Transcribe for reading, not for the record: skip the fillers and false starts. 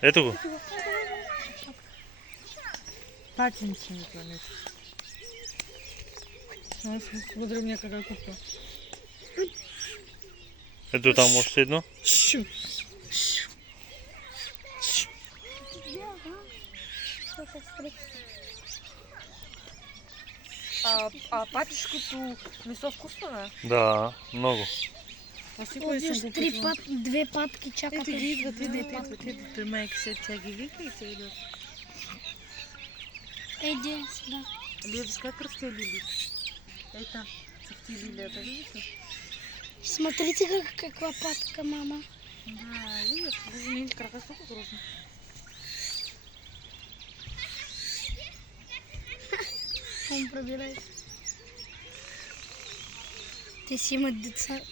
Эту. Патинки не планет. Смотри, у меня какая кукла. Эту там может сидеть, ну? Щу. А папочку ту мясо вкусное? Да, много. Две папки чакат. Идват, майка се тя ги вика и те идват. Иди сюда. Видиш как расте лилия? Ей там, цъфти лилията, видиш ли? Смотрите, какая папка, мама. Да, видиш, даже не крака столько грустно. Он пробирает. Те си имат деца.